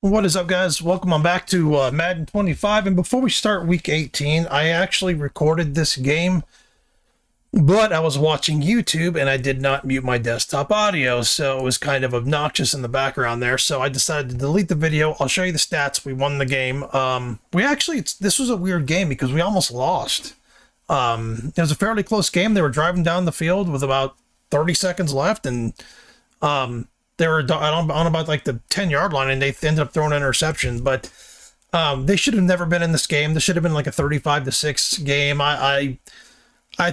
What is up, guys? Welcome on back to Madden 25. And before we start Week 18, I actually recorded this game, but I was watching YouTube and I did not mute my desktop audio, so it was kind of obnoxious in the background there. So I decided to delete the video. I'll show you the stats. We won the game. This was a weird game because we almost lost. It was a fairly close game. They were driving down the field with about 30 seconds left, and they were on about like the 10-yard line, and they ended up throwing an interception. But they should have never been in this game. This should have been like a 35-6 game. I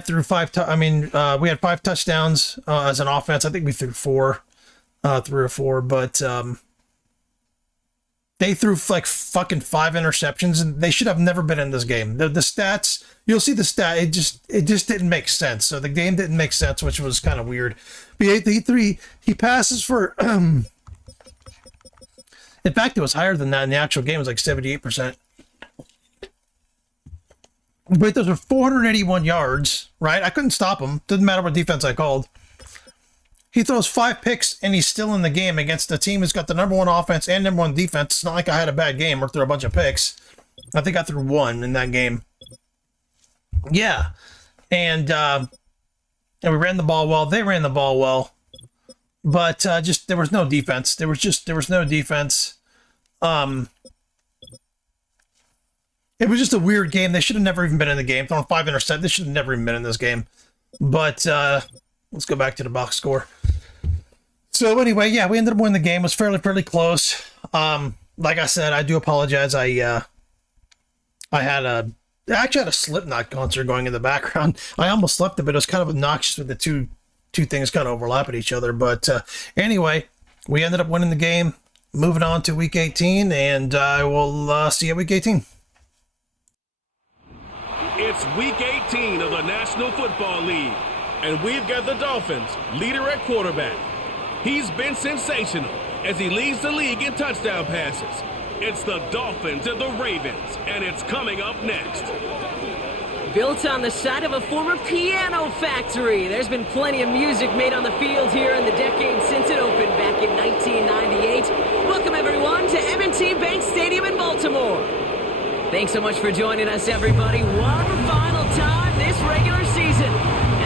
threw we had 5 touchdowns as an offense. I think we threw 3 or 4, but they threw like fucking 5 interceptions, and they should have never been in this game. The stats, you'll see the stat. It just didn't make sense. So the game didn't make sense, which was kind of weird. But he passes for. In fact, it was higher than that in the actual game. It was like 78%. But those are 481 yards, right? I couldn't stop him. Didn't matter what defense I called. He throws 5 picks, and he's still in the game against the team who's got the #1 offense and #1 defense. It's not like I had a bad game or threw a bunch of picks. I think I threw 1 in that game. Yeah. And we ran the ball well. They ran the ball well. But just there was no defense. There was no defense. It was just a weird game. They should have never even been in the game. Throwing 5 interceptions. They should have never even been in this game. But let's go back to the box score. So anyway, yeah, we ended up winning the game. It was fairly close. Like I said, I do apologize. I actually had a Slipknot concert going in the background. I almost slept a bit. It was kind of obnoxious with the two things kind of overlapping each other. But anyway, we ended up winning the game. Moving on to Week 18, and I will see you at Week 18. It's Week 18 of the National Football League, and we've got the Dolphins leader at quarterback. He's been sensational as he leads the league in touchdown passes. It's the Dolphins and the Ravens, and it's coming up next. Built on the side of a former piano factory, there's been plenty of music made on the field here in the decade since it opened back in 1998. Welcome, everyone, to M&T Bank Stadium in Baltimore. Thanks so much for joining us, everybody. One final time this regular season.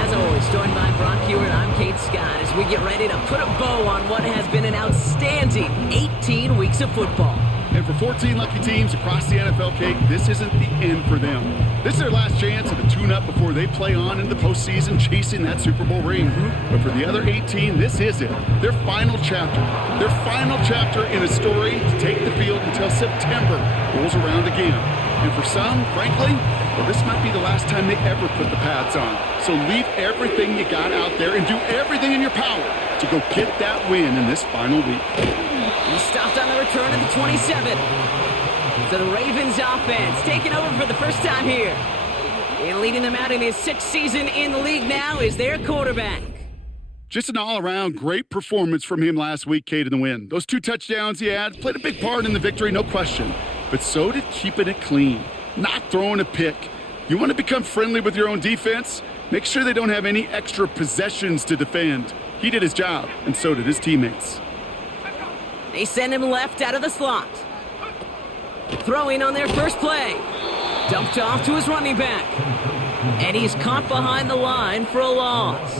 As always, joined by Brock Hewitt, I'm Kate Scott, as we get ready to put a bow on what has been an outstanding 18 weeks of football. And for 14 lucky teams across the NFL, Kate, this isn't the end for them. This is their last chance at a tune-up before they play on into the postseason chasing that Super Bowl ring. But for the other 18, this is it. Their final chapter. Their final chapter in a story to take the field until September rolls around again. And for some, frankly, well, this might be the last time they ever put the pads on. So leave everything you got out there and do everything in your power to go get that win in this final week. He stopped on the return at the 27. So the Ravens offense taking over for the first time here. And leading them out in his 6th season in the league now is their quarterback. Just an all-around great performance from him last week, Kate, in the win. Those 2 touchdowns he had played a big part in the victory, no question. But so did keeping it clean, not throwing a pick. You want to become friendly with your own defense? Make sure they don't have any extra possessions to defend. He did his job, and so did his teammates. They send him left out of the slot. Throwing on their first play. Dumped off to his running back. And he's caught behind the line for a loss.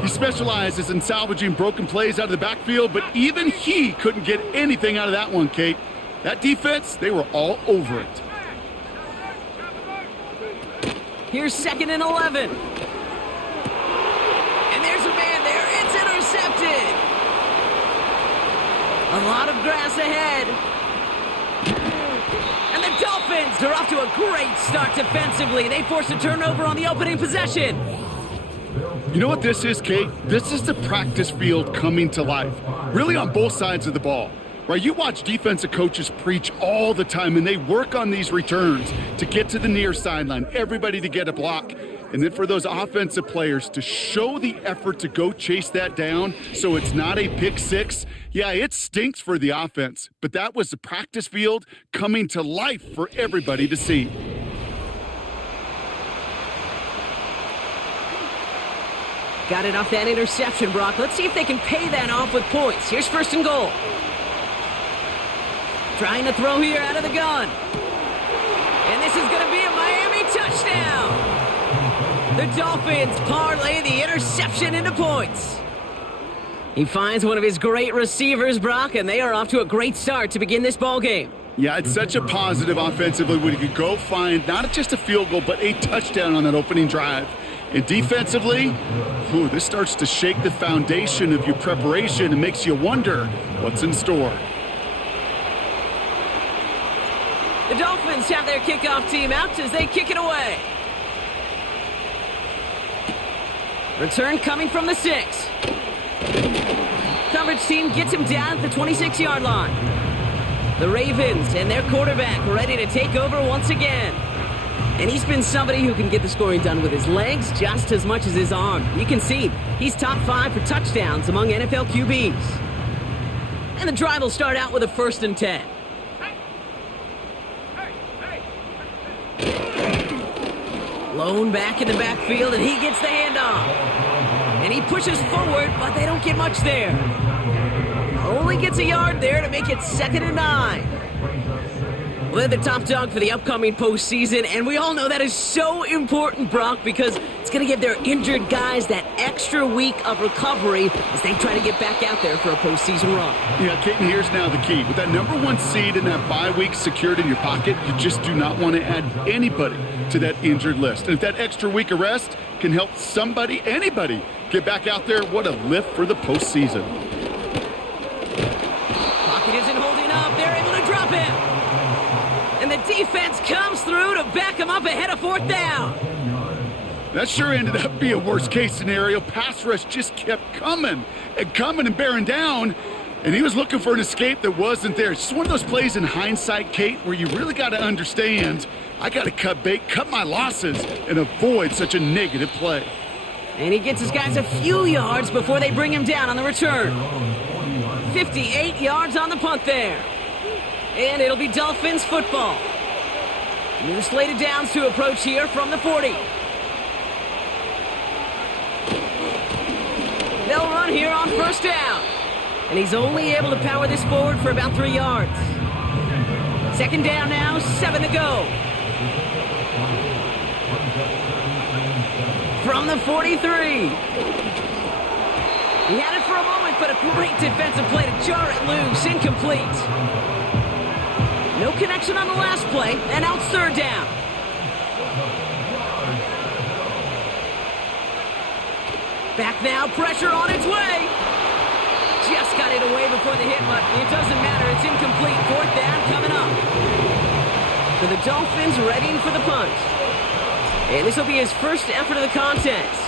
He specializes in salvaging broken plays out of the backfield, but even he couldn't get anything out of that one, Kate. That defense, they were all over it. Here's 2nd and 11. And there's a man there. It's intercepted. A lot of grass ahead. And the Dolphins are off to a great start defensively. They force a turnover on the opening possession. You know what this is, Kate? This is the practice field coming to life, really on both sides of the ball. Right, you watch defensive coaches preach all the time, and they work on these returns to get to the near sideline, everybody to get a block. And then for those offensive players to show the effort to go chase that down so it's not a pick six. Yeah, it stinks for the offense, but that was the practice field coming to life for everybody to see. Got it off that interception, Brock. Let's see if they can pay that off with points. Here's first and goal. Trying to throw here out of the gun. And this is going to be a Miami touchdown. The Dolphins parlay the interception into points. He finds one of his great receivers, Brock, and they are off to a great start to begin this ball game. Yeah, it's such a positive offensively when you could go find not just a field goal, but a touchdown on that opening drive. And defensively, this starts to shake the foundation of your preparation and makes you wonder what's in store. The Dolphins have their kickoff team out as they kick it away. Return coming from the 6. Coverage team gets him down at the 26-yard line. The Ravens and their quarterback ready to take over once again. And he's been somebody who can get the scoring done with his legs just as much as his arm. You can see he's top 5 for touchdowns among NFL QBs. And the drive will start out with a 1st and 10. Lone back in the backfield, and he gets the handoff. And he pushes forward, but they don't get much there. Only gets a yard there to make it 2nd and 9. Well, they're the top dog for the upcoming postseason, and we all know that is so important, Brock, because it's going to give their injured guys that extra week of recovery as they try to get back out there for a postseason run. Yeah, Caton, here's now the key. With that number 1 seed and that bye week secured in your pocket, you just do not want to add anybody to that injured list. And if that extra week of rest can help anybody, get back out there, what a lift for the postseason. Pocket isn't holding up. They're able to drop him. And the defense comes through to back him up ahead of 4th down. That sure ended up being a worst-case scenario. Pass rush just kept coming and bearing down, and he was looking for an escape that wasn't there. It's just one of those plays in hindsight, Kate, where you really got to understand, I got to cut bait, cut my losses, and avoid such a negative play. And he gets his guys a few yards before they bring him down on the return. 58 yards on the punt there. And it'll be Dolphins football. New slated downs to approach here from the 40. They'll run here on 1st down. And he's only able to power this forward for about 3 yards. 2nd down now, 7 to go. From the 43. He had it for a moment, but a great defensive play to jar it loose. Incomplete. No connection on the last play, and now it's 3rd down. Back now, pressure on its way. Just got it away before the hit, but it doesn't matter. It's incomplete. 4th down coming up. So the Dolphins readying for the punt. And this will be his first effort of the contest.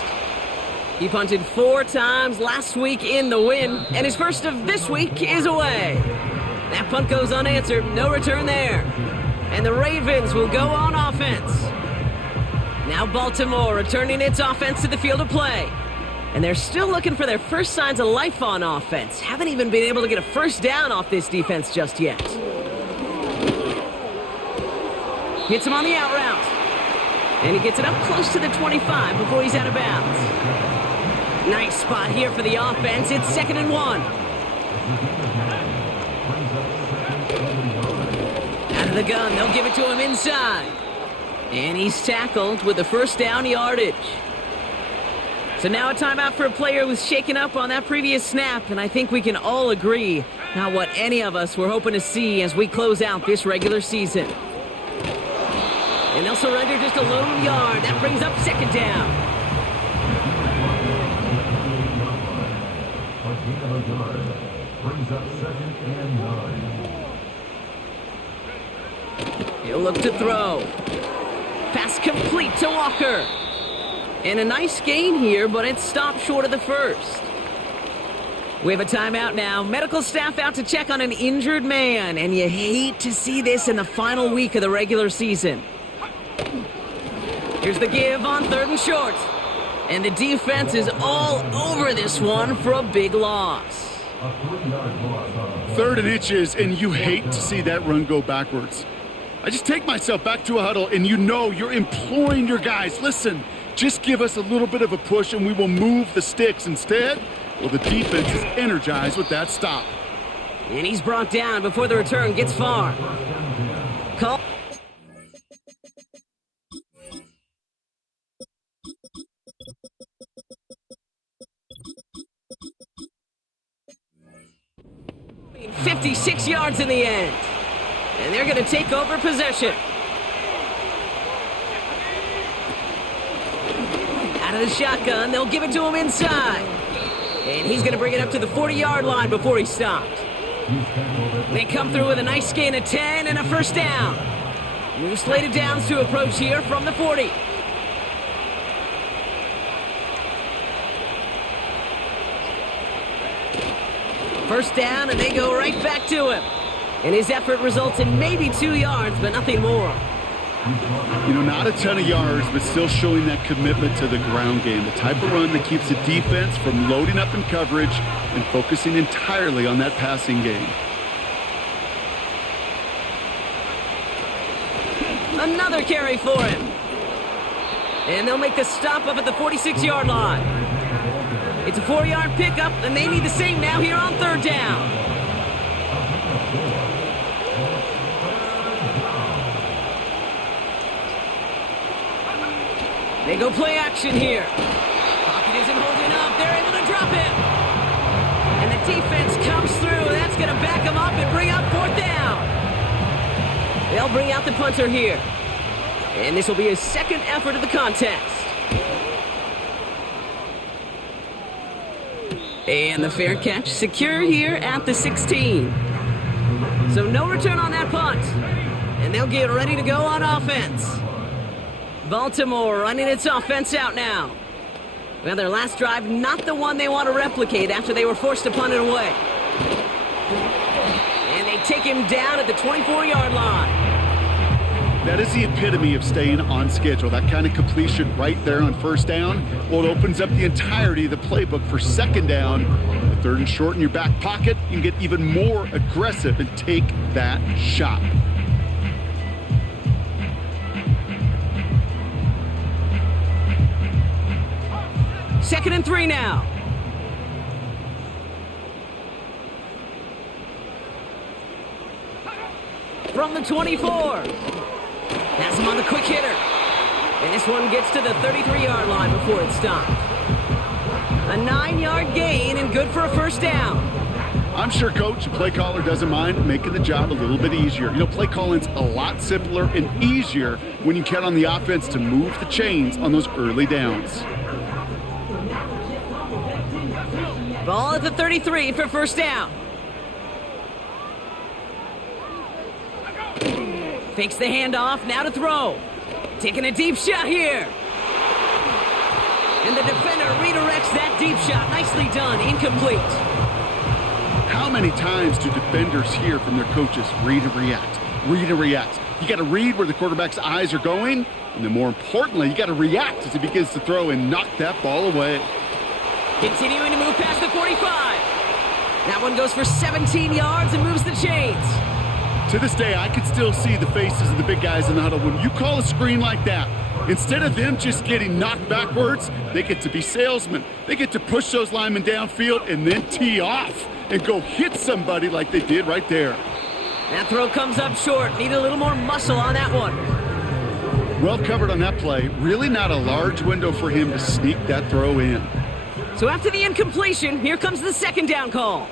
He punted 4 times last week in the win, and his first of this week is away. That punt goes unanswered, no return there. And the Ravens will go on offense. Now Baltimore returning its offense to the field of play. And they're still looking for their first signs of life on offense. Haven't even been able to get a 1st down off this defense just yet. Hits him on the out route. And he gets it up close to the 25 before he's out of bounds. Nice spot here for the offense. It's 2nd and 1. Out of the gun, they'll give it to him inside. And he's tackled with the 1st down yardage. So now a timeout for a player who was shaken up on that previous snap, and I think we can all agree not what any of us were hoping to see as we close out this regular season. And they'll surrender just a lone yard. That brings up 2nd down. He'll look to throw. Pass complete to Walker. And a nice gain here, but it's stopped short of the 1st. We have a timeout now. Medical staff out to check on an injured man, and you hate to see this in the final week of the regular season. Here's the give on 3rd and short. And the defense is all over this one for a big loss. 3rd and inches, and you hate to see that run go backwards. I just take myself back to a huddle, and you're imploring your guys, listen, Just give us a little bit of a push and we will move the sticks. Instead, well, the defense is energized with that stop. And he's brought down before the return gets far. Call. "56 yards in the end. And they're going to take over possession. Out of the shotgun, they'll give it to him inside. And he's going to bring it up to the 40-yard line before he stopped. They come through with a nice gain of 10 and a first down. New slated downs to approach here from the 40. First down, and they go right back to him. And his effort results in maybe 2 yards, but nothing more. You know, not a ton of yards, but still showing that commitment to the ground game. The type of run that keeps the defense from loading up in coverage and focusing entirely on that passing game. Another carry for him. And they'll make the stop up at the 46-yard line. It's a 4-yard pickup, and they need the same now here on third down. They go play action here. Pocket isn't holding up. They're able to drop it. And the defense comes through. That's going to back them up and bring up fourth down. They'll bring out the punter here. And this will be his second effort of the contest. And the fair catch secure here at the 16. So no return on that punt. And they'll get ready to go on offense. Baltimore running its offense out now. Well, their last drive, not the one they want to replicate after they were forced to punt it away. And they take him down at the 24-yard line. That is the epitome of staying on schedule. That kind of completion right there on first down. Well, it opens up the entirety of the playbook for second down. The third and short in your back pocket, you can get even more aggressive and take that shot. Second and 3 now. From the 24. Has him on the quick hitter. And this one gets to the 33-yard line before it stopped. A 9-yard gain and good for a first down. I'm sure coach and play caller doesn't mind making the job a little bit easier. You know, play calling's a lot simpler and easier when you count on the offense to move the chains on those early downs. Ball at the 33 for first down. Fakes the handoff, now to throw. Taking a deep shot here. And the defender redirects that deep shot. Nicely done, incomplete. How many times do defenders hear from their coaches, read and react, read and react? You got to read where the quarterback's eyes are going, and then more importantly, you got to react as he begins to throw and knock that ball away. Continuing to move past the 45. That one goes for 17 yards and moves the chains. To this day, I can still see the faces of the big guys in the huddle. When you call a screen like that, instead of them just getting knocked backwards, they get to be salesmen. They get to push those linemen downfield and then tee off and go hit somebody like they did right there. That throw comes up short. Need a little more muscle on that one. Well covered on that play. Really not a large window for him to sneak that throw in. So after the incompletion, here comes the second down call.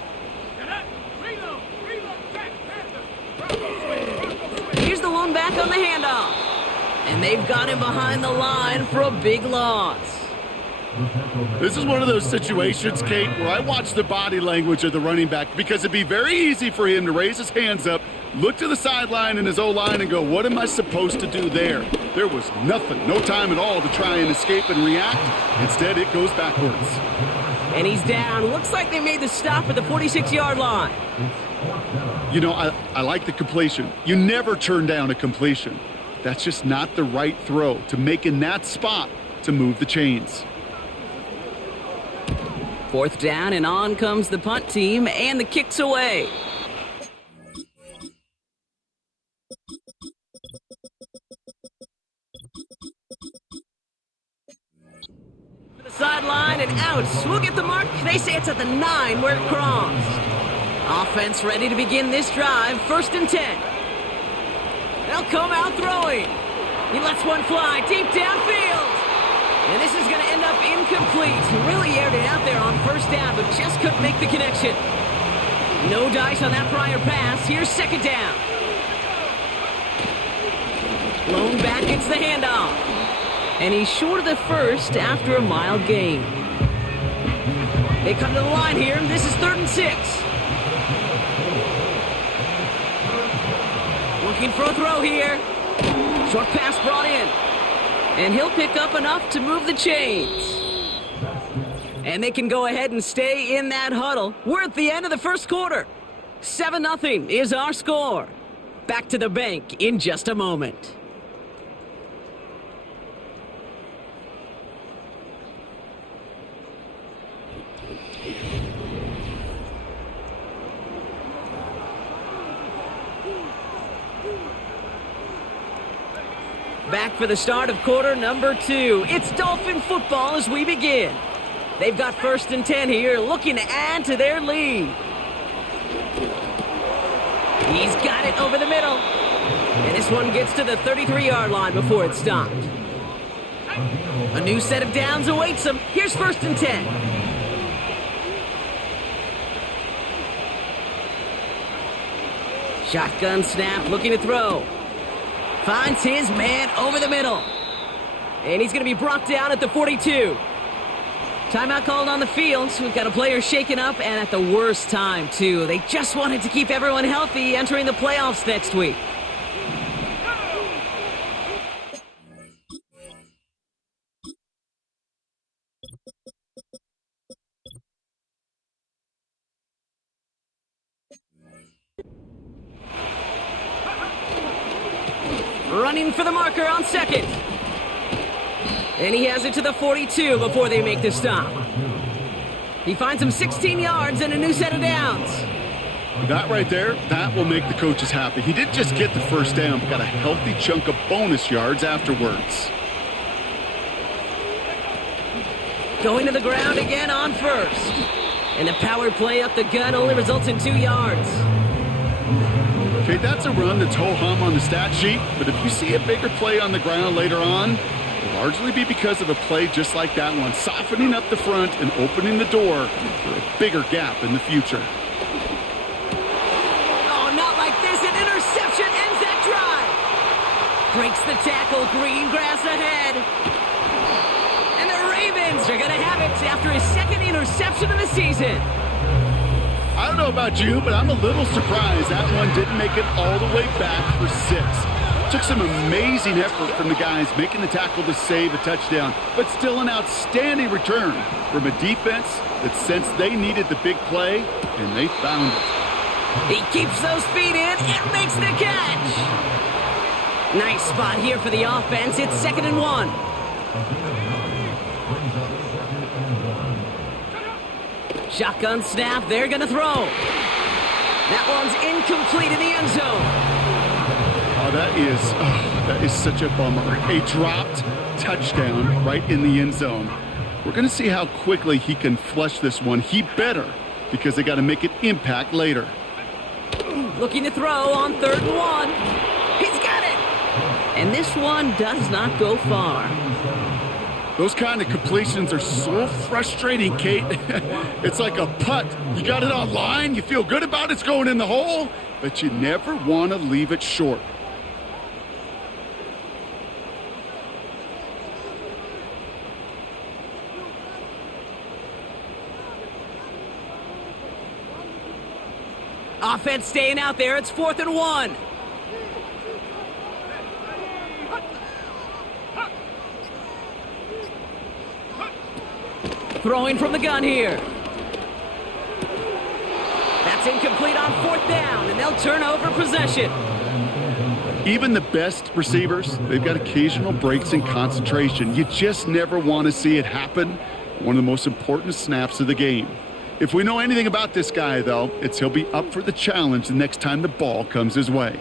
Here's the one back on the handoff. And they've got him behind the line for a big loss. This is one of those situations, Kate, where I watch the body language of the running back because it'd be very easy for him to raise his hands up, look to the sideline in his O-line and go, what am I supposed to do there? There was nothing, no time at all to try and escape and react. Instead, it goes backwards. And he's down. Looks like they made the stop at the 46-yard line. You know, I like the completion. You never turn down a completion. That's just not the right throw to make in that spot to move the chains. Fourth down, and on comes the punt team, and the kick's away. 3-yard line and out. We'll get the mark. They say it's at the 9 where it crossed. Offense ready to begin this drive. 1st and 10. They'll come out throwing. He lets one fly deep downfield. And this is going to end up incomplete. He really aired it out there on 1st down, but just couldn't make the connection. No dice on that prior pass. Here's 2nd down. Blown back gets the handoff. And he's short of the 1st after a mild gain. They come to the line here. This is 3rd and 6. Looking for a throw here. Short pass brought in. And he'll pick up enough to move the chains. And they can go ahead and stay in that huddle. We're at the end of the 1st quarter. 7-0 is our score. Back to the bank in just a moment. Back for the start of quarter number 2. It's Dolphin football as we begin. They've got 1st and 10 here, looking to add to their lead. He's got it over the middle. And this one gets to the 33-yard line before it's stopped. A new set of downs awaits him. Here's 1st and 10. Shotgun snap, looking to throw. Finds his man over the middle. And he's going to be brought down at the 42. Timeout called on the field. So we've got a player shaken up, and at the worst time, too. They just wanted to keep everyone healthy entering the playoffs next week. Running for the marker on 2nd. And he has it to the 42 before they make the stop. He finds him 16 yards and a new set of downs. That right there, that will make the coaches happy. He didn't just get the 1st down, but got a healthy chunk of bonus yards afterwards. Going to the ground again on 1st. And the power play up the gun only results in 2 yards. Okay, that's a run that's ho-hum on the stat sheet, but if you see a bigger play on the ground later on, it'll largely be because of a play just like that one, softening up the front and opening the door for a bigger gap in the future. Oh, not like this. An interception ends that drive. Breaks the tackle. Green grass ahead. And the Ravens are going to have it after his 2nd interception of the season. I don't know about you, but I'm a little surprised that one didn't make it all the way back for 6. Took some amazing effort from the guys making the tackle to save a touchdown, but still an outstanding return from a defense that sensed they needed the big play, and they found it. He keeps those feet in and makes the catch. Nice spot here for the offense. It's 2nd and 1. Shotgun snap, they're going to throw. That one's incomplete in the end zone. Oh, that is such a bummer. A dropped touchdown right in the end zone. We're going to see how quickly he can flush this one. He better, because they got to make an impact later. Looking to throw on 3rd and 1. He's got it. And this one does not go far. Those kind of completions are so frustrating, Kate. It's like a putt. You got it on line, you feel good about it's going in the hole, but you never want to leave it short. Offense staying out there. It's 4th and 1. Throwing from the gun here. That's incomplete on 4th down, and they'll turn over possession. Even the best receivers, they've got occasional breaks in concentration. You just never want to see it happen. One of the most important snaps of the game. If we know anything about this guy, though, it's he'll be up for the challenge the next time the ball comes his way.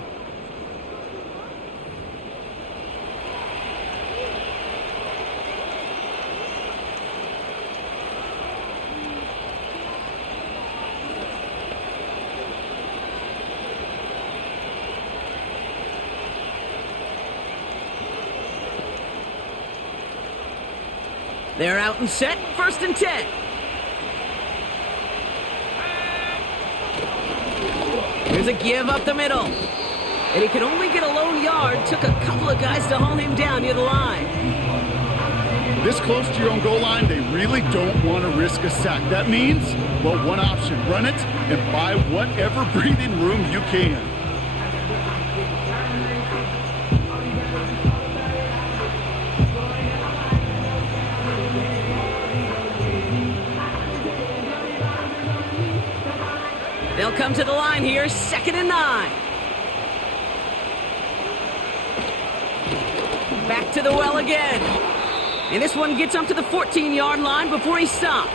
They're out and set, 1st and 10. Here's a give up the middle. And he could only get a lone yard. Took a couple of guys to haul him down near the line. This close to your own goal line, they really don't want to risk a sack. That means, well, one option, run it and buy whatever breathing room you can. They'll come to the line here, 2nd and 9. Back to the well again. And this one gets up to the 14-yard line before he stopped.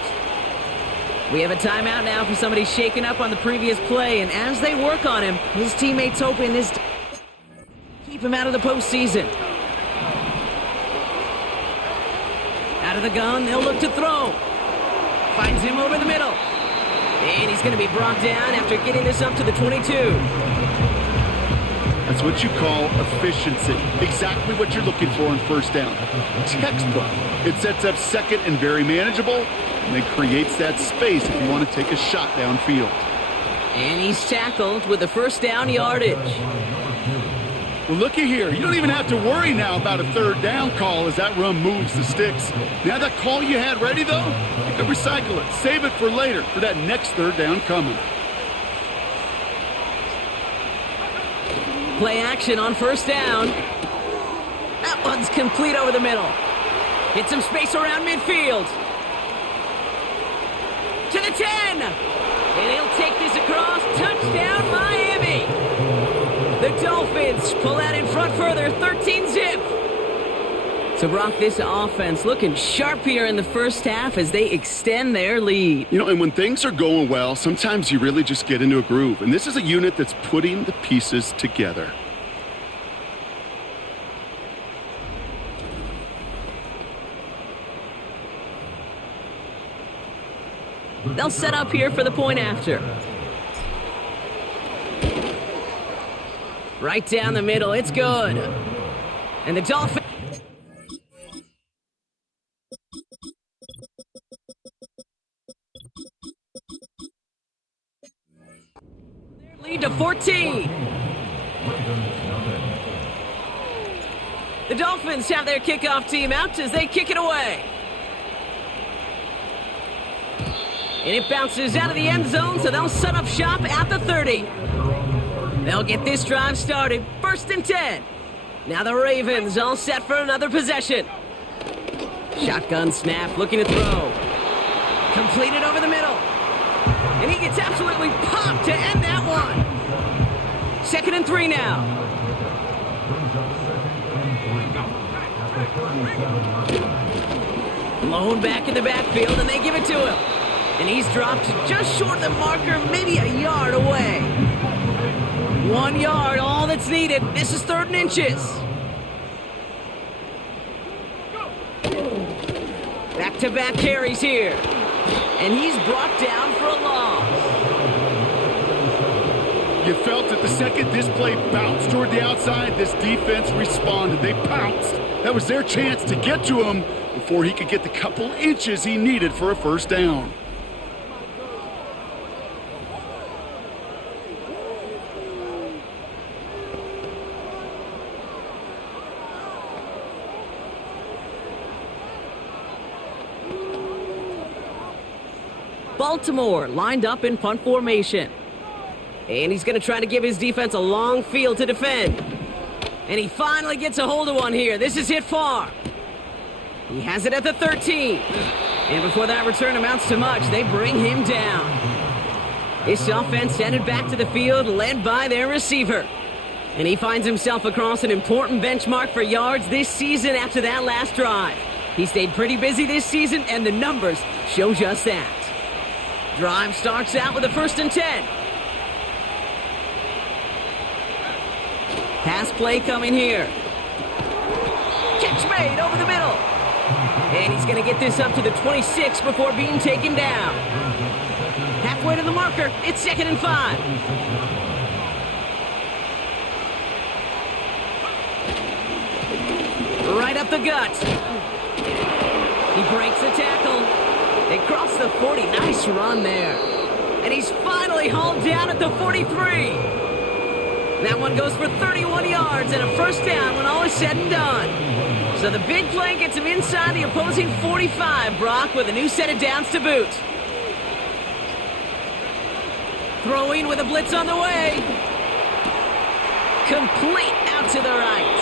We have a timeout now for somebody shaken up on the previous play, and as they work on him, his teammates hoping this keep him out of the postseason. Out of the gun, they'll look to throw. Finds him over the middle. And he's going to be brought down after getting this up to the 22. That's what you call efficiency. Exactly what you're looking for on 1st down. Textbook. It sets up 2nd and very manageable, and it creates that space if you want to take a shot downfield. And he's tackled with the 1st down yardage. Well, looky here. You don't even have to worry now about a 3rd down call as that run moves the sticks. Now that call you had ready, though, you can recycle it. Save it for later for that next 3rd down coming. Play action on 1st down. That one's complete over the middle. Hit some space around midfield. To the 10. And he'll take this across. Touchdown, Miami. The Dolphins pull out in front further, 13-zip. So, Brock, this offense looking sharp here in the 1st half as they extend their lead. You know, and when things are going well, sometimes you really just get into a groove. And this is a unit that's putting the pieces together. They'll set up here for the point after. Right down the middle, it's good. And the Dolphins lead to 14. The Dolphins have their kickoff team out as they kick it away. And it bounces out of the end zone, so they'll set up shop at the 30. They'll get this drive started, 1st and 10. Now the Ravens all set for another possession. Shotgun snap, looking to throw. Completed over the middle. And he gets absolutely popped to end that one. 2nd and 3 now. Blown back in the backfield, and they give it to him. And he's dropped just short of the marker, maybe a yard away. 1 yard, all that's needed. This is 3rd and inches. Back-to-back carries here. And he's brought down for a loss. You felt it the second this play bounced toward the outside, this defense responded. They pounced. That was their chance to get to him before he could get the couple inches he needed for a 1st down. Baltimore lined up in punt formation. And he's going to try to give his defense a long field to defend. And he finally gets a hold of one here. This is hit far. He has it at the 13. And before that return amounts to much, they bring him down. This offense headed back to the field, led by their receiver. And he finds himself across an important benchmark for yards this season after that last drive. He stayed pretty busy this season, and the numbers show just that. Drive starts out with a 1st and 10. Pass play coming here. Catch made over the middle. And he's going to get this up to the 26 before being taken down. Halfway to the marker, it's 2nd and 5. Right up the gut. He breaks the tackle. They cross the 40. Nice run there. And he's finally hauled down at the 43. That one goes for 31 yards and a first down when all is said and done. So the big play gets him inside the opposing 45, Brock, with a new set of downs to boot. Throwing with a blitz on the way. Complete out to the right.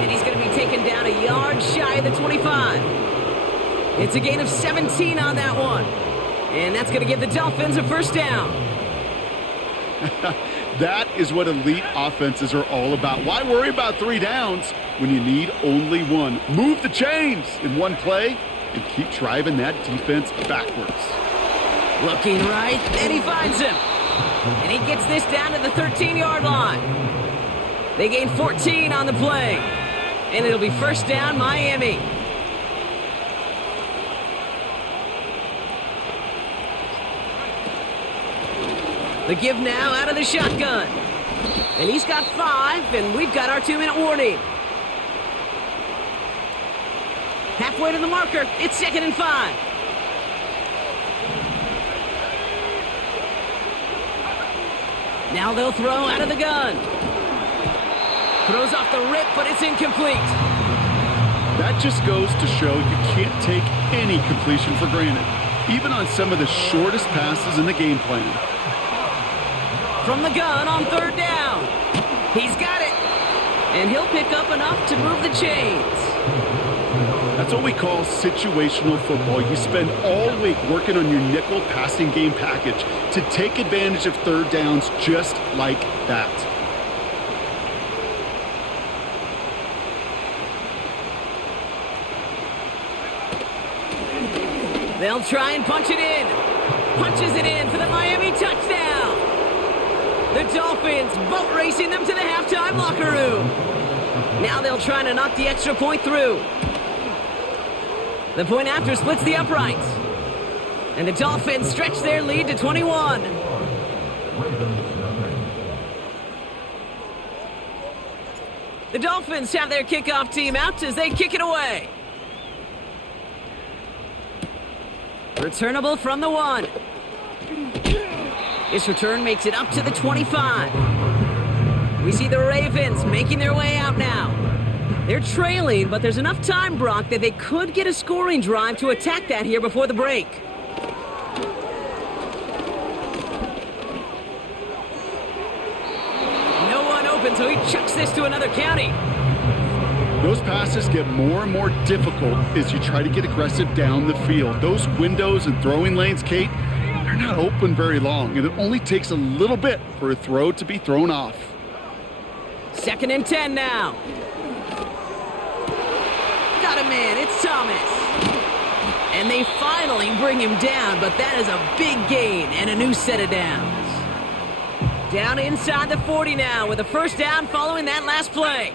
And he's going to be taken down a yard shy of the 25. It's a gain of 17 on that one. And that's going to give the Dolphins a first down. That is what elite offenses are all about. Why worry about 3 downs when you need only one? Move the chains in one play and keep driving that defense backwards. Looking right, and he finds him. And he gets this down to the 13-yard line. They gain 14 on the play. And it'll be first down, Miami. The give now out of the shotgun. And he's got 5, and we've got our 2-minute warning. Halfway to the marker, it's 2nd and 5. Now they'll throw out of the gun. Throws off the rip, but it's incomplete. That just goes to show you can't take any completion for granted, even on some of the shortest passes in the game plan. From the gun on 3rd down. He's got it. And he'll pick up enough to move the chains. That's what we call situational football. You spend all week working on your nickel passing game package to take advantage of 3rd downs just like that. They'll try and punch it in. Punches it in for the Miami touchdown. The Dolphins boat racing them to the halftime locker room. Now they'll try to knock the extra point through. The point after splits the uprights. And the Dolphins stretch their lead to 21. The Dolphins have their kickoff team out as they kick it away. Returnable from the 1. This return makes it up to the 25. We see the Ravens making their way out now. They're trailing, but there's enough time, Brock, that they could get a scoring drive to attack that here before the break. No one open, so he chucks this to another county. Those passes get more and more difficult as you try to get aggressive down the field. Those windows and throwing lanes, Kate, they're not open very long, and it only takes a little bit for a throw to be thrown off. 2nd and 10 now. Got a man, it's Thomas. And they finally bring him down, but that is a big gain and a new set of downs. Down inside the 40 now with a first down following that last play.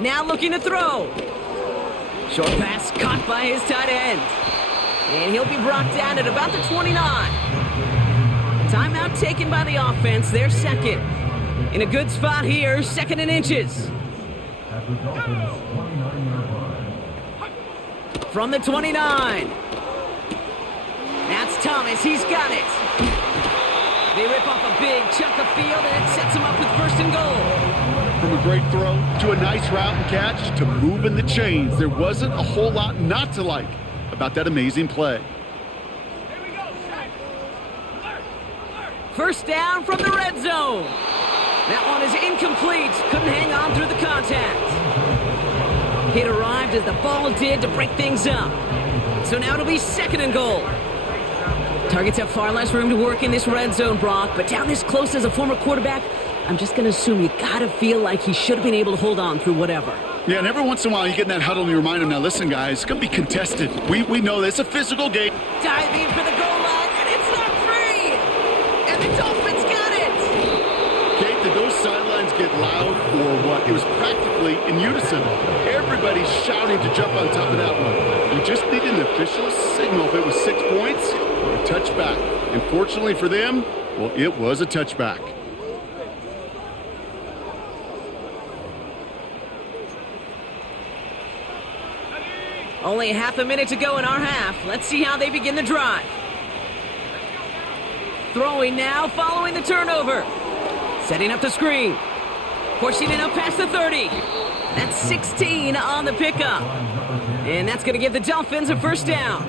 Now looking to throw. Short pass caught by his tight end. And he'll be brought down at about the 29. Timeout taken by the offense, their 2nd. In a good spot here, 2nd and inches. From the 29. That's Thomas, he's got it. They rip off a big chunk of field and it sets him up with 1st and goal. From a great throw to a nice route and catch to moving the chains, there wasn't a whole lot not to like about that amazing play. First down from the red zone. That one is incomplete. Couldn't hang on through the contact. It arrived as the ball did to break things up. So now it'll be 2nd and goal. Targets have far less room to work in this red zone, Brock, but down this close as a former quarterback, I'm just going to assume you got to feel like he should have been able to hold on through whatever. Yeah, and every once in a while you get in that huddle and you remind him, now listen, guys, it's going to be contested. We know this. It's a physical game. Diving for the goal line, and it's not free! And the Dolphins got it! Kate, did those sidelines get loud or what? It was practically in unison. Everybody shouting to jump on top of that one. We just needed an official signal if it was 6 points or a touchback. And fortunately for them, well, it was a touchback. Only half a minute to go in our half. Let's see how they begin the drive. Throwing now, following the turnover. Setting up the screen. Pushing it up past the 30. That's 16 on the pickup. And that's going to give the Dolphins a first down.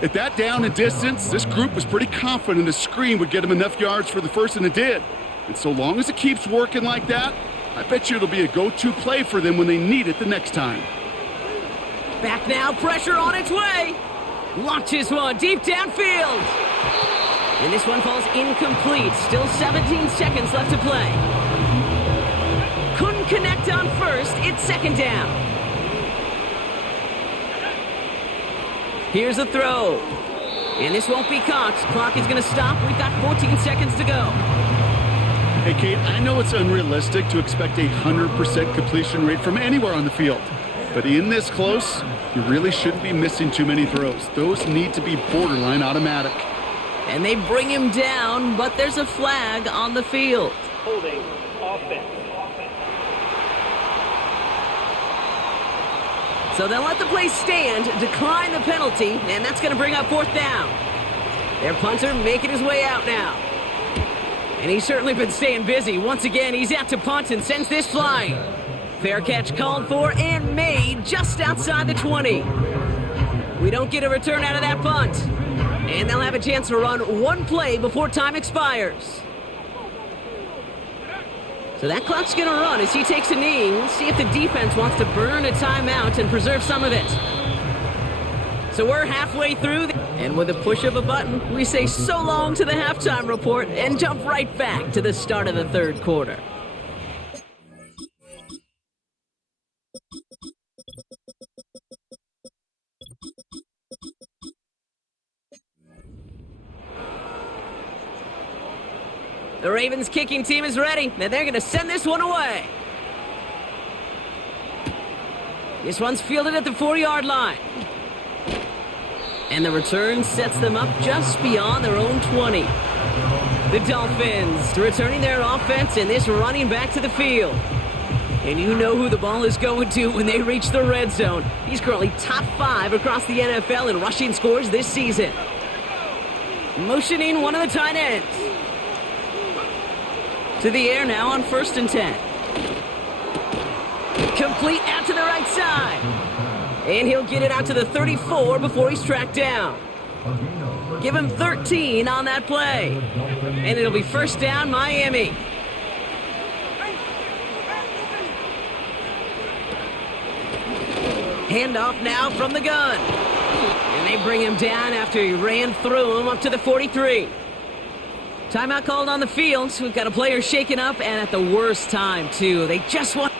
At that down and distance, this group was pretty confident the screen would get them enough yards for the first, and it did. And so long as it keeps working like that, I bet you it'll be a go-to play for them when they need it the next time. Back now, pressure on its way. Launches one deep downfield. And this one falls incomplete. Still 17 seconds left to play. Couldn't connect on first. It's second down. Here's a throw. And this won't be caught. Clock is going to stop. We've got 14 seconds to go. Hey, Kate, I know it's unrealistic to expect a 100% completion rate from anywhere on the field. But in this close, you really shouldn't be missing too many throws. Those need to be borderline automatic. And they bring him down, but there's a flag on the field. Holding offense. So they'll let the play stand, decline the penalty, and that's going to bring up fourth down. Their punter making his way out now. And he's certainly been staying busy. Once again, he's out to punt and sends this flying. Fair catch called for and made just outside the 20. We don't get a return out of that punt. And they'll have a chance to run one play before time expires. So that clock's going to run as he takes a knee. We'll see if the defense wants to burn a timeout and preserve some of it. So we're halfway through, and with a push of a button, we say so long to the halftime report and jump right back to the start of the third quarter. The Ravens kicking team is ready, and they're going to send this one away. This one's fielded at the 4-yard line. And the return sets them up just beyond their own 20. The Dolphins returning their offense and this running back to the field. And you know who the ball is going to when they reach the red zone. He's currently top 5 across the NFL in rushing scores this season. Motioning one of the tight ends. To the air now on 1st and 10. Complete out to the right side. And he'll get it out to the 34 before he's tracked down. Give him 13 on that play. And it'll be first down, Miami. Handoff now from the gun. And they bring him down after he ran through him up to the 43. Timeout called on the field. So we've got a player shaken up, and at the worst time, too. They just want...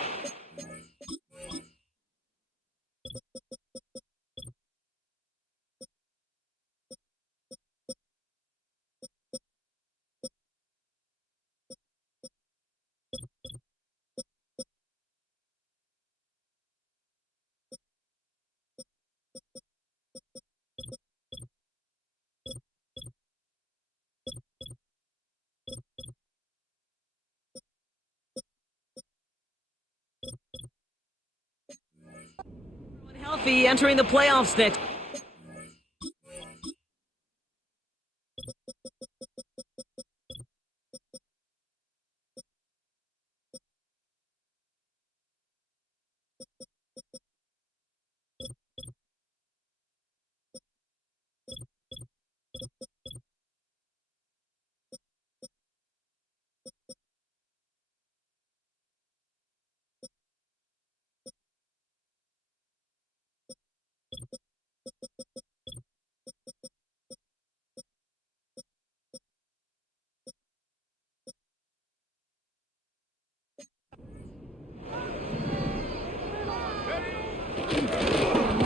healthy entering the playoffs next.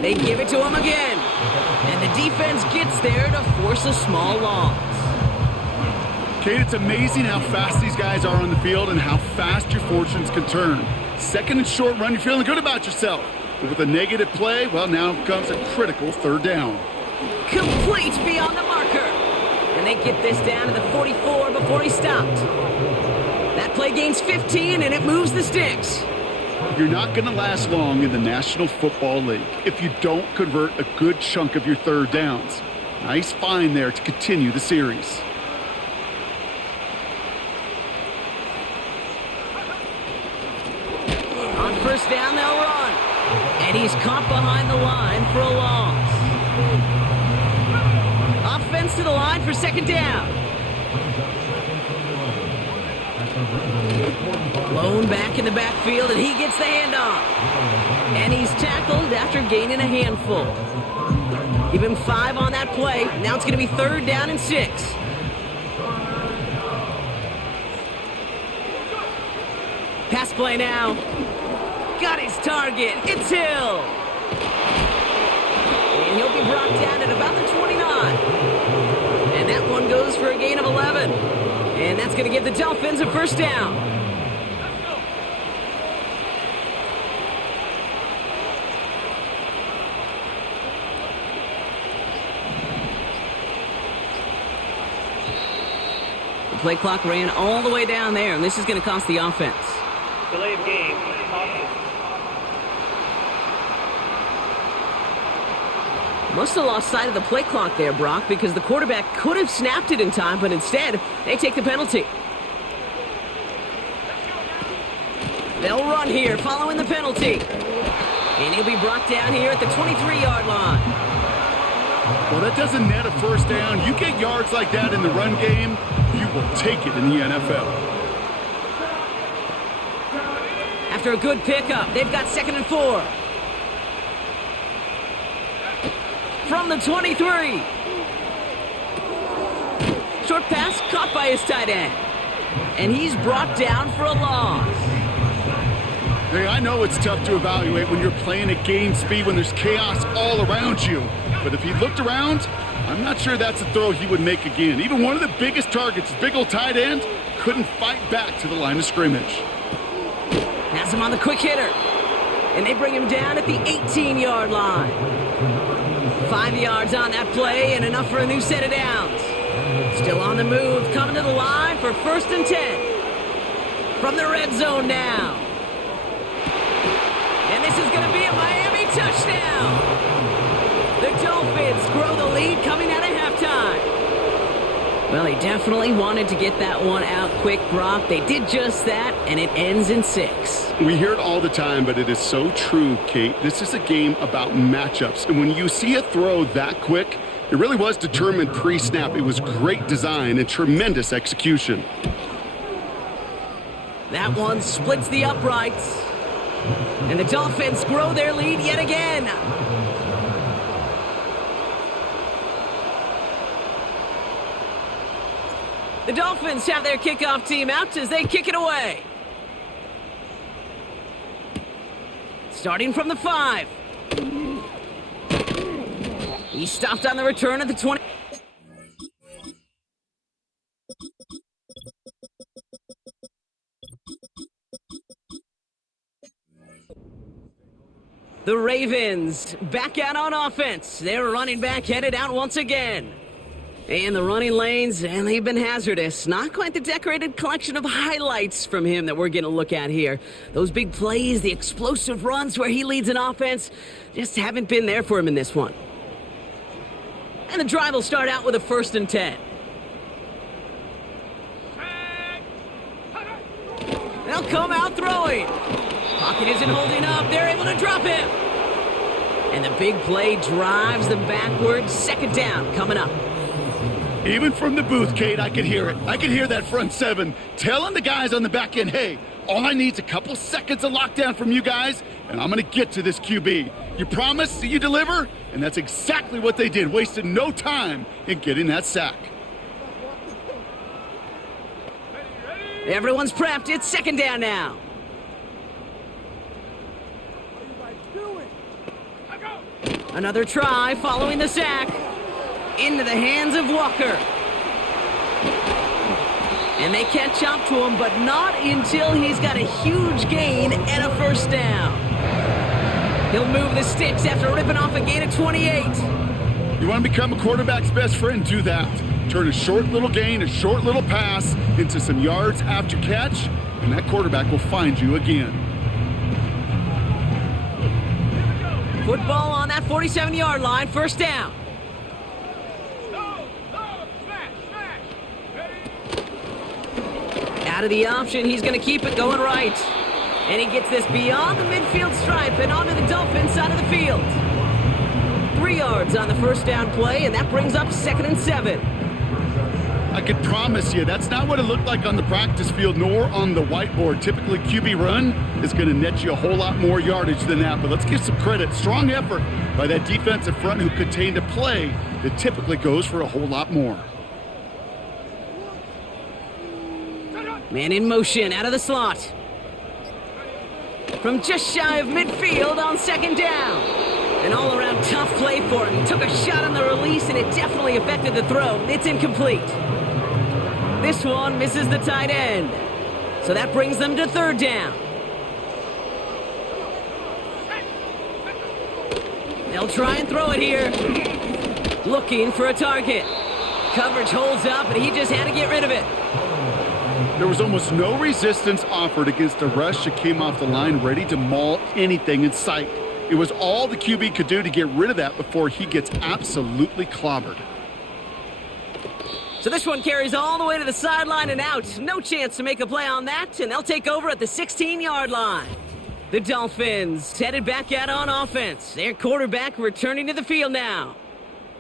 They give it to him again. And the defense gets there to force a small loss. Kate, it's amazing how fast these guys are on the field and how fast your fortunes can turn. Second and short run, you're feeling good about yourself. But with a negative play, well, now comes a critical third down. Complete beyond the marker. And they get this down to the 44 before he stopped. That play gains 15, and it moves the sticks. You're not going to last long in the National Football League if you don't convert a good chunk of your third downs. Nice find there to continue the series. On first down, they'll run. And he's caught behind the line for a loss. Offense to the line for second down. Blown back in the backfield, and he gets the handoff. And he's tackled after gaining a handful. Give him 5 on that play. Now it's going to be third down and 6. Pass play now. Got his target. It's Hill. And he'll be brought down at about the 29. And that one goes for a gain of 11. And that's going to give the Dolphins a first down. The play clock ran all the way down there, and this is going to cost the offense. Delay of game. Offense. Must have lost sight of the play clock there, Brock, because the quarterback could have snapped it in time, but instead, they take the penalty. They'll run here, following the penalty. And he'll be brought down here at the 23-yard line. Well, that doesn't net a first down. You get yards like that in the run game, you will take it in the NFL. After a good pickup, they've got 2nd and 4. From the 23. Short pass caught by his tight end. And he's brought down for a loss. Hey, I know it's tough to evaluate when you're playing at game speed when there's chaos all around you. But if he looked around, I'm not sure that's a throw he would make again. Even one of the biggest targets, big old tight end, couldn't fight back to the line of scrimmage. Has him on the quick hitter. And they bring him down at the 18-yard line. 5 yards on that play and enough for a new set of downs. Still on the move, coming to the line for 1st and 10. From the red zone now. And this is going to be a Miami touchdown. The Dolphins grow the lead coming out of halftime. Well, he definitely wanted to get that one out quick, Brock. They did just that, and it ends in 6. We hear it all the time, but it is so true, Kate. This is a game about matchups. And when you see a throw that quick, it really was determined pre-snap. It was great design and tremendous execution. That one splits the uprights. And the Dolphins grow their lead yet again. The Dolphins have their kickoff team out as they kick it away. Starting from the 5. He stopped on the return at the 20. The Ravens back out on offense. Their running back headed out once again. And the running lanes, and they've been hazardous. Not quite the decorated collection of highlights from him that we're going to look at here. Those big plays, the explosive runs where he leads an offense, just haven't been there for him in this one. And the drive will start out with a 1st and 10. They'll come out throwing. Pocket isn't holding up. They're able to drop him. And the big play drives them backwards. 2nd down coming up. Even from the booth, Kate, I could hear it. I could hear that front 7 telling the guys on the back end, hey, all I need is a couple seconds of lockdown from you guys, and I'm going to get to this QB. You promise that you deliver? And that's exactly what they did, wasted no time in getting that sack. Everyone's prepped. It's 2nd down now. Another try following the sack. Into the hands of Walker. And they catch up to him, but not until he's got a huge gain and a 1st down. He'll move the sticks after ripping off a gain of 28. You want to become a quarterback's best friend? Do that. Turn a short little gain, a short little pass into some yards after catch, and that quarterback will find you again. Football on that 47-yard line, first down. Out of the option, he's going to keep it going right. And he gets this beyond the midfield stripe and onto the Dolphins side of the field. 3 yards on the first down play, and that brings up 2nd and 7. I can promise you that's not what it looked like on the practice field nor on the whiteboard. Typically, QB run is going to net you a whole lot more yardage than that. But let's give some credit. Strong effort by that defensive front who contained a play that typically goes for a whole lot more. Man in motion out of the slot. From just shy of midfield on 2nd down. An all-around tough play for him. He took a shot on the release, and it definitely affected the throw. It's incomplete. This one misses the tight end. So that brings them to 3rd down. They'll try and throw it here. Looking for a target. Coverage holds up, and he just had to get rid of it. There was almost no resistance offered against a rush that came off the line ready to maul anything in sight. It was all the QB could do to get rid of that before he gets absolutely clobbered. So this one carries all the way to the sideline and out. No chance to make a play on that, and they'll take over at the 16-yard line. The Dolphins headed back out on offense. Their quarterback returning to the field now.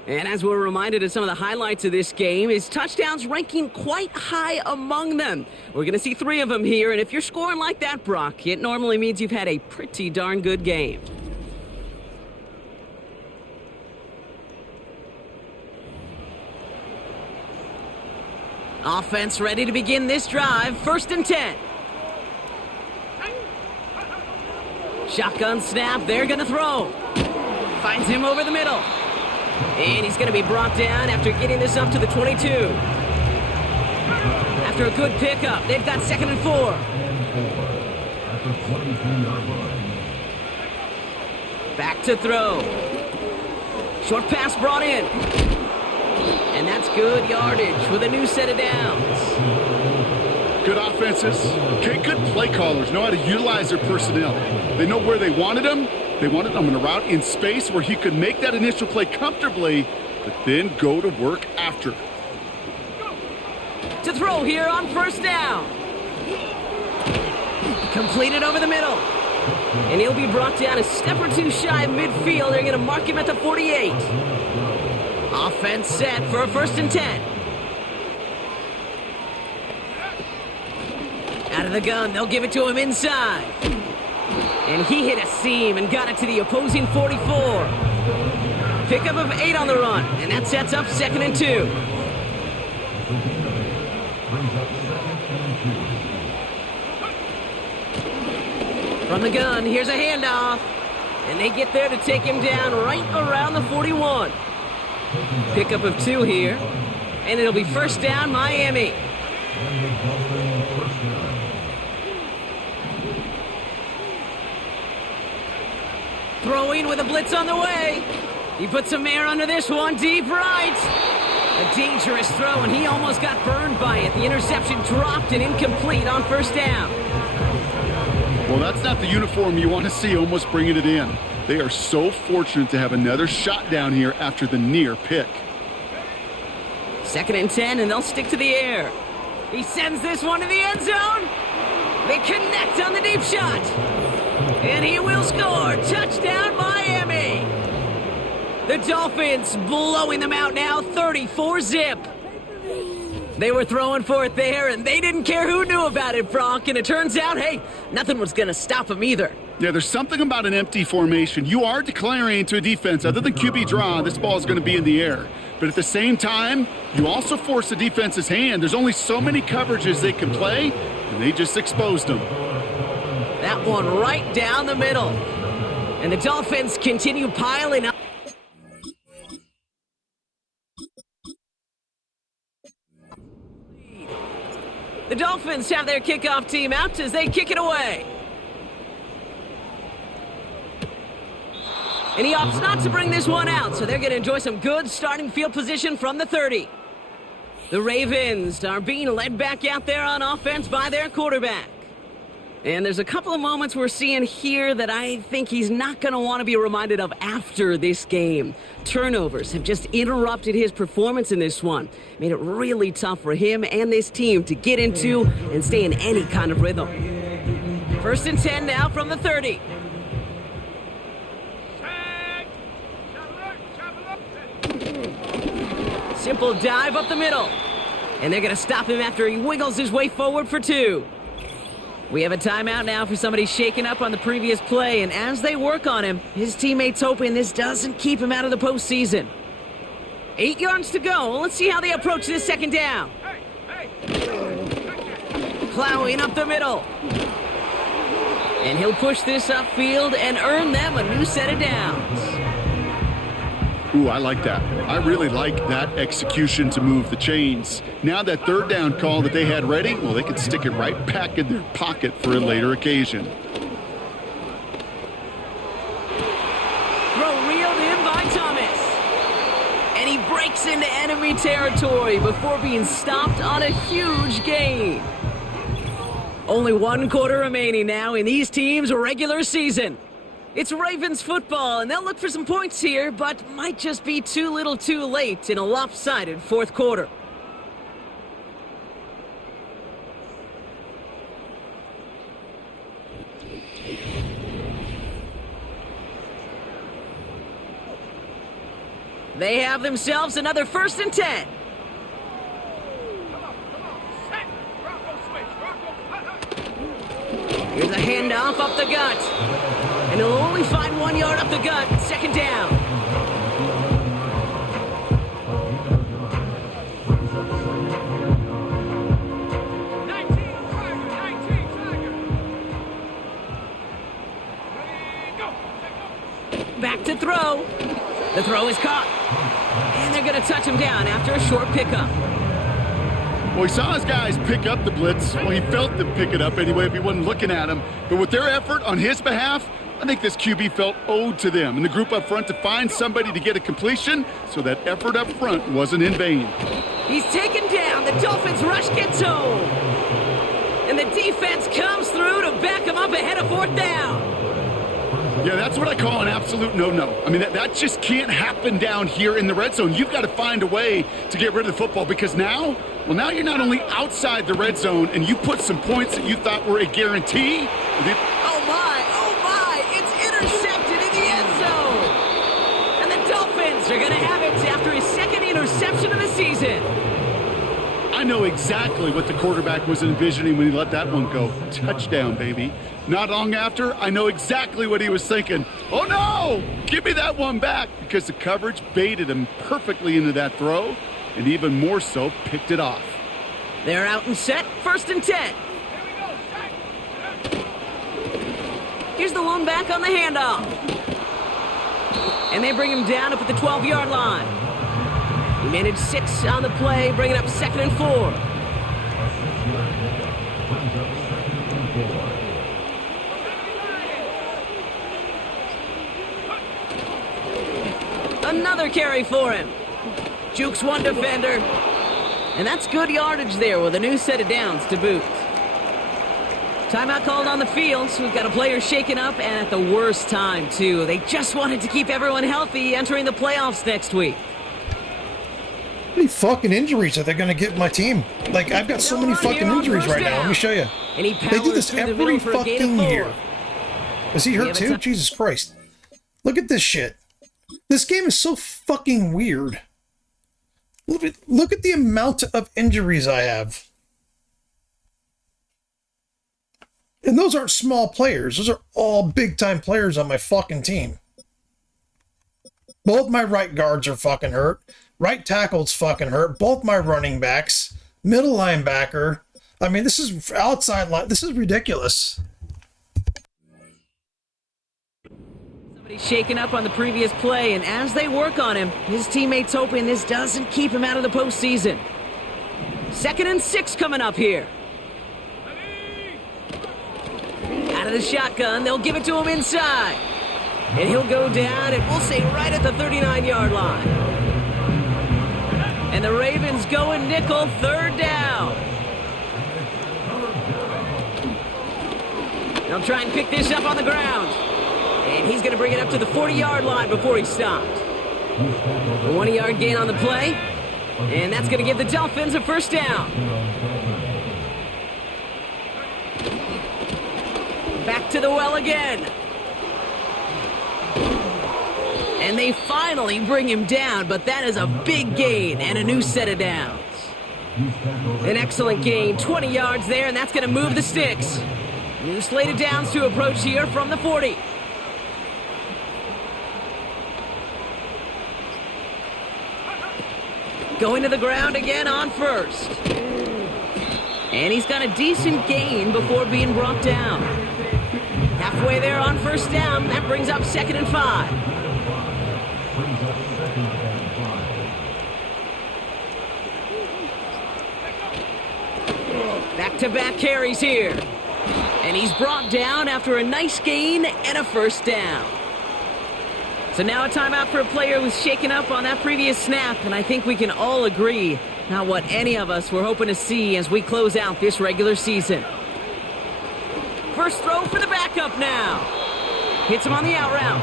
And as we're reminded of some of the highlights of this game, his touchdowns ranking quite high among them. We're going to see 3 of them here, and if you're scoring like that, Brock, it normally means you've had a pretty darn good game. Offense ready to begin this drive. 1st and 10. Shotgun snap. They're going to throw. Finds him over the middle. And he's going to be brought down after getting this up to the 22. After a good pickup, they've got 2nd and 4. Back to throw. Short pass brought in. And that's good yardage with a new set of downs. Good offenses. Okay, good play callers know how to utilize their personnel. They know where they wanted them. They wanted him in a route in space where he could make that initial play comfortably, but then go to work after. To throw here on 1st down. Completed over the middle. And he'll be brought down a step or 2 shy of midfield. They're going to mark him at the 48. Offense set for a 1st and 10. Out of the gun, they'll give it to him inside. And he hit a seam and got it to the opposing 44. Pickup of 8 on the run, and that sets up 2nd and 2. From the gun, here's a handoff. And they get there to take him down right around the 41. Pickup of 2 here. And it'll be 1st down, Miami. Throwing with a blitz on the way. He puts some air under this one, deep right. A dangerous throw, and he almost got burned by it. The interception dropped and incomplete on 1st down. Well, that's not the uniform you want to see almost bringing it in. They are so fortunate to have another shot down here after the near pick. 2nd and 10, and they'll stick to the air. He sends this one to the end zone. They connect on the deep shot. And he will score. Touchdown, Miami. The Dolphins blowing them out now, 34-zip. They were throwing for it there, and they didn't care who knew about it, Brock. And it turns out, hey, nothing was going to stop them either. Yeah, there's something about an empty formation. You are declaring to a defense, other than QB draw, this ball is going to be in the air. But at the same time, you also force the defense's hand. There's only so many coverages they can play, and they just exposed them. That one right down the middle. And the Dolphins continue piling up. The Dolphins have their kickoff team out as they kick it away. And he opts not to bring this one out, so they're going to enjoy some good starting field position from the 30. The Ravens are being led back out there on offense by their quarterback. And there's a couple of moments we're seeing here that I think he's not going to want to be reminded of after this game. Turnovers have just interrupted his performance in this one. Made it really tough for him and this team to get into and stay in any kind of rhythm. 1st and 10 now from the 30. Simple dive up the middle. And they're going to stop him after he wiggles his way forward for 2. We have a timeout now for somebody shaken up on the previous play, and as they work on him, his teammates hoping this doesn't keep him out of the postseason. 8 yards to go. Let's see how they approach this 2nd down. Plowing up the middle. And he'll push this upfield and earn them a new set of downs. Ooh, I like that. I really like that execution to move the chains. Now that 3rd down call that they had ready, well, they could stick it right back in their pocket for a later occasion. Throw reeled in by Thomas. And he breaks into enemy territory before being stopped on a huge gain. Only 1 quarter remaining now in these teams' regular season. It's Ravens football, and they'll look for some points here, but might just be too little too late in a lopsided 4th quarter. They have themselves another 1st and 10. Here's a handoff up the gut. And he'll only find 1 yard up the gut. 2nd down. Back to throw. The throw is caught. And they're going to touch him down after a short pickup. Well, he saw his guys pick up the blitz. Well, he felt them pick it up anyway if he wasn't looking at him. But with their effort on his behalf, I think this QB felt owed to them and the group up front to find somebody to get a completion, so that effort up front wasn't in vain. He's taken down. The Dolphins rush gets home. And the defense comes through to back him up ahead of 4th down. Yeah, that's what I call an absolute no-no. I mean, that just can't happen down here in the red zone. You've got to find a way to get rid of the football, because now you're not only outside the red zone and you put some points that you thought were a guarantee. Oh my, it's intercepted in the end zone. And the Dolphins are going to have it after his 2nd interception of the season. I know exactly what the quarterback was envisioning when he let that one go. Touchdown, baby. Not long after, I know exactly what he was thinking. Oh no! Give me that one back! Because the coverage baited him perfectly into that throw, and even more so, picked it off. They're out and set, 1st and 10. Here's the one back on the handoff. And they bring him down up at the 12-yard line. He managed 6 on the play, bringing up 2nd and 4. Another carry for him. Jukes one defender. And that's good yardage there with a new set of downs to boot. Timeout called on the field, so we've got a player shaken up, and at the worst time, too. They just wanted to keep everyone healthy entering the playoffs next week. How many fucking injuries are they going to get in my team? Like, I've got so many fucking injuries right now. Let me show you. They do this every fucking year. Is he hurt too? Jesus Christ. Look at this shit. This game is so fucking weird. Look at the amount of injuries I have. And those aren't small players. Those are all big-time players on my fucking team. Both my right guards are fucking hurt. Right tackle's fucking hurt. Both my running backs. Middle linebacker. I mean, this is outside line. This is ridiculous. Somebody's shaken up on the previous play, and as they work on him, his teammates hoping this doesn't keep him out of the postseason. 2nd and 6 coming up here. Out of the shotgun, they'll give it to him inside. And he'll go down, and we'll say right at the 39-yard line. And the Ravens going nickel, 3rd down. They'll try and pick this up on the ground. And he's going to bring it up to the 40-yard line before he stopped. A 1-yard gain on the play. And that's going to give the Dolphins a first down. Back to the well again. And they finally bring him down, but that is a big gain and a new set of downs. An excellent gain, 20 yards there, and that's going to move the sticks. New slate of downs to approach here from the 40. Going to the ground again on first. And he's got a decent gain before being brought down. Halfway there on first down, that brings up 2nd and 5. Back-to-back carries here. And he's brought down after a nice gain and a first down. So now a timeout for a player who was shaken up on that previous snap, and I think we can all agree not what any of us were hoping to see as we close out this regular season. First throw for the backup now. Hits him on the out route.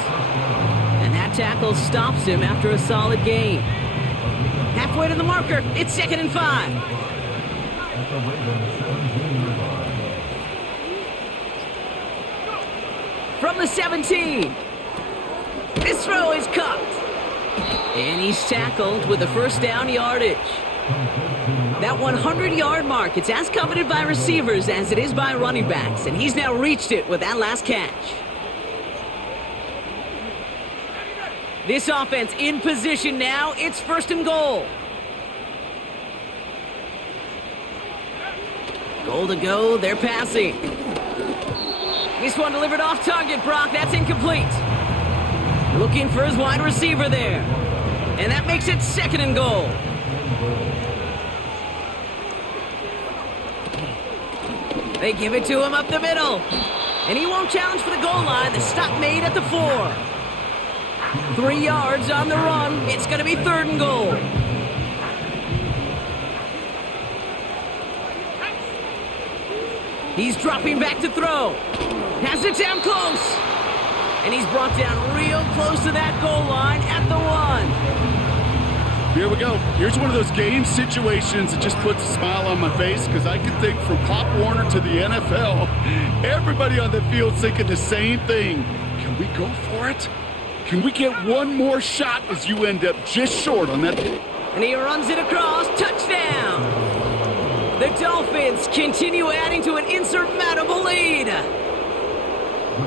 And that tackle stops him after a solid gain. Halfway to the marker, it's 2nd and 5. From the 17. This throw is caught. And he's tackled with the first down yardage. That 100-yard mark, it's as coveted by receivers as it is by running backs. And he's now reached it with that last catch. This offense in position now. It's 1st and goal. Goal to go. They're passing. This one delivered off target, Brock. That's incomplete. Looking for his wide receiver there. And that makes it 2nd and goal. They give it to him up the middle. And he won't challenge for the goal line. The stop made at the 4. 3 yards on the run. It's going to be 3rd and goal. He's dropping back to throw. Has it down close. And he's brought down real close to that goal line at the 1. Here we go. Here's one of those game situations that just puts a smile on my face because I can think from Pop Warner to the NFL, everybody on the field thinking the same thing. Can we go for it? Can we get one more shot as you end up just short on that? And he runs it across. Touchdown! The Dolphins continue adding to an insurmountable lead.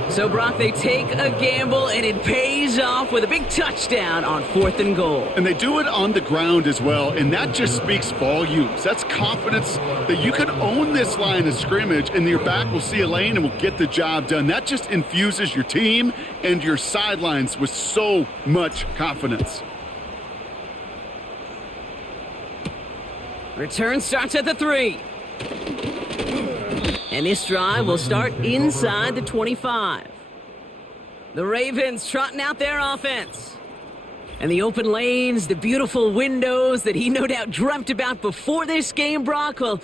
So, Brock, they take a gamble, and it pays off with a big touchdown on 4th and goal. And they do it on the ground as well, and that just speaks volumes. That's confidence that you can own this line of scrimmage, and your back will see a lane and will get the job done. That just infuses your team and your sidelines with so much confidence. Return starts at the 3. And this drive will start inside the 25. The Ravens trotting out their offense. And the open lanes, the beautiful windows that he no doubt dreamt about before this game, Brock, well,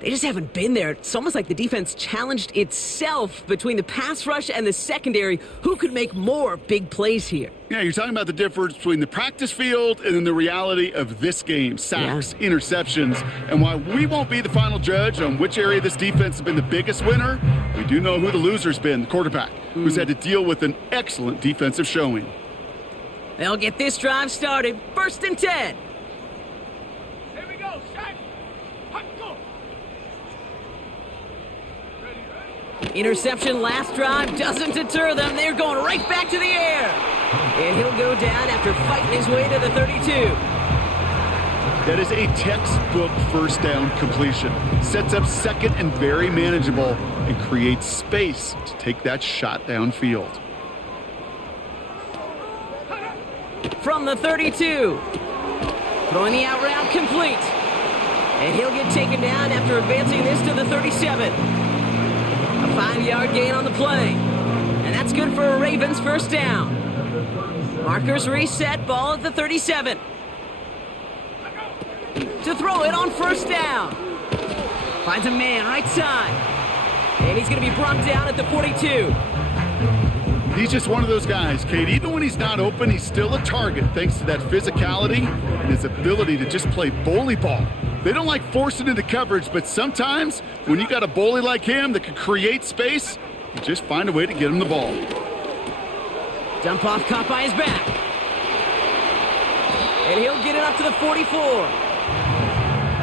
they just haven't been there. It's almost like the defense challenged itself between the pass rush and the secondary. Who could make more big plays here? Yeah, you're talking about the difference between the practice field and then the reality of this game. Sacks, interceptions. And while we won't be the final judge on which area this defense has been the biggest winner, we do know who the loser's been, the quarterback, who's had to deal with an excellent defensive showing. They'll get this drive started. 1st and 10. Here we go, Shaq. Hot, go. Interception last drive doesn't deter them. They're going right back to the air. And he'll go down after fighting his way to the 32. That is a textbook first down completion. Sets up 2nd and very manageable and creates space to take that shot downfield. From the 32. Throwing the out route complete. And he'll get taken down after advancing this to the 37. A 5-yard gain on the play. And that's good for a Ravens first down. Markers reset, ball at the 37. To throw it on first down. Finds a man right side. And he's going to be brought down at the 42. He's just one of those guys, Kate. Even when he's not open, he's still a target thanks to that physicality and his ability to just play bully ball. They don't like forcing into coverage, but sometimes when you got a bully like him that can create space, you just find a way to get him the ball. Dump off caught by his back. And he'll get it up to the 44.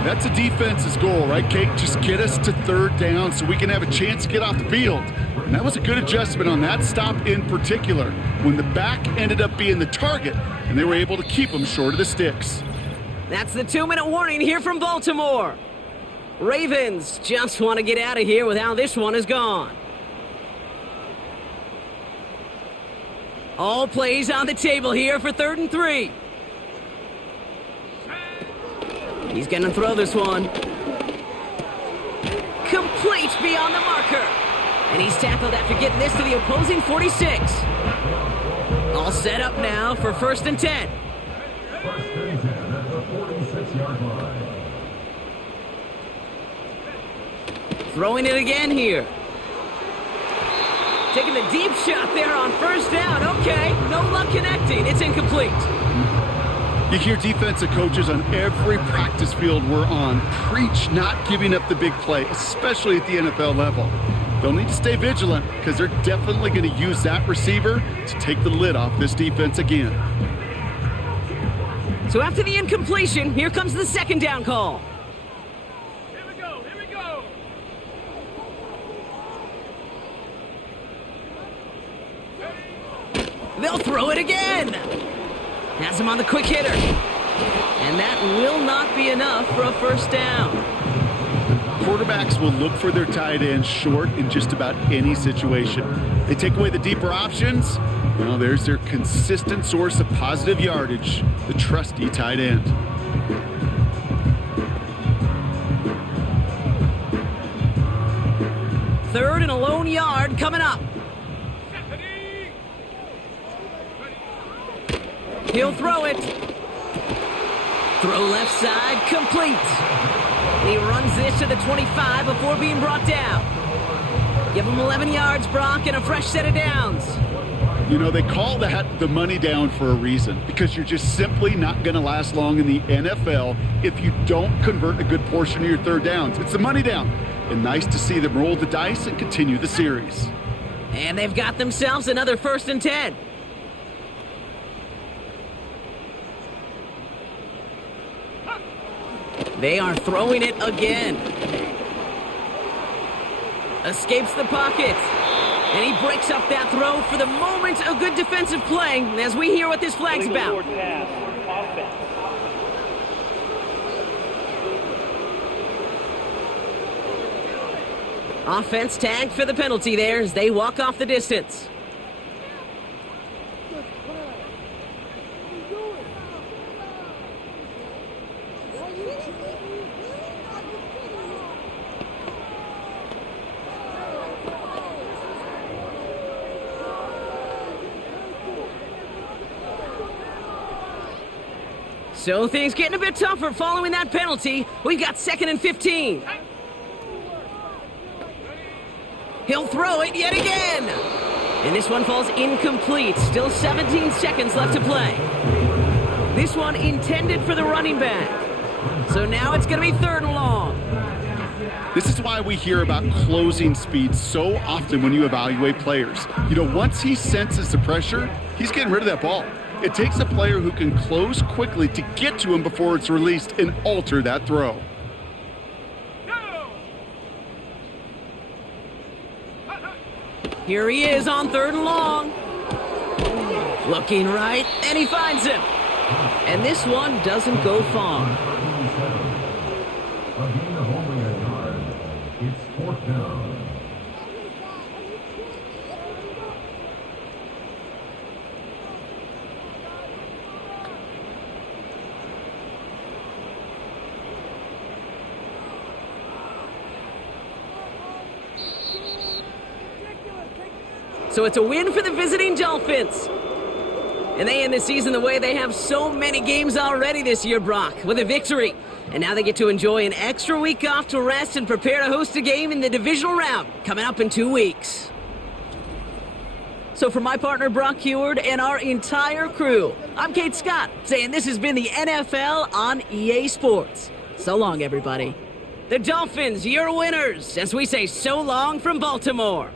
That's a defense's goal, right, Kate? Just get us to third down so we can have a chance to get off the field. And that was a good adjustment on that stop in particular, when the back ended up being the target, and they were able to keep him short of the sticks. That's the 2-minute warning here from Baltimore. Ravens just want to get out of here with how this one is gone. All plays on the table here for 3rd and 3. He's going to throw this one. Complete beyond the marker. And he's tackled after getting this to the opposing 46. All set up now for 1st and 10. First and 10 at the 46-yard line. Throwing it again here. Taking the deep shot there on 1st down. Okay, no luck connecting. It's incomplete. You hear defensive coaches on every practice field we're on preach not giving up the big play, especially at the NFL level. They'll need to stay vigilant because they're definitely going to use that receiver to take the lid off this defense again. So after the incompletion, here comes the 2nd down call. Here we go, here we go. They'll throw it again. Has him on the quick hitter. And that will not be enough for a 1st down. Quarterbacks will look for their tight ends short in just about any situation. They take away the deeper options. Well, there's their consistent source of positive yardage, the trusty tight end. Third and a lone yard coming up. He'll throw it. Throw left side, complete. He runs this to the 25 before being brought down. Give him 11 yards, Brock, and a fresh set of downs. You know, they call that the money down for a reason, because you're just simply not going to last long in the NFL if you don't convert a good portion of your 3rd downs. It's the money down. And nice to see them roll the dice and continue the series. And they've got themselves another 1st and 10. They are throwing it again. Escapes the pocket. And he breaks up that throw. For the moment, a good defensive play as we hear what this flag's about. Pass. Offense. Offense tagged for the penalty there as they walk off the distance. So things getting a bit tougher following that penalty. We've got 2nd and 15. He'll throw it yet again. And this one falls incomplete. Still 17 seconds left to play. This one intended for the running back. So now it's going to be 3rd and long. This is why we hear about closing speed so often when you evaluate players. You know, once he senses the pressure, he's getting rid of that ball. It takes a player who can close quickly to get to him before it's released and alter that throw. Here he is on 3rd and long. Looking right, and he finds him. And this one doesn't go far. A gain of only a yard. It's 4th down. So it's a win for the visiting Dolphins. And they end the season the way they have so many games already this year, Brock, with a victory. And now they get to enjoy an extra week off to rest and prepare to host a game in the divisional round coming up in 2 weeks. So for my partner Brock Heward and our entire crew, I'm Kate Scott saying this has been the NFL on EA Sports. So long, everybody. The Dolphins, your winners, as we say so long from Baltimore.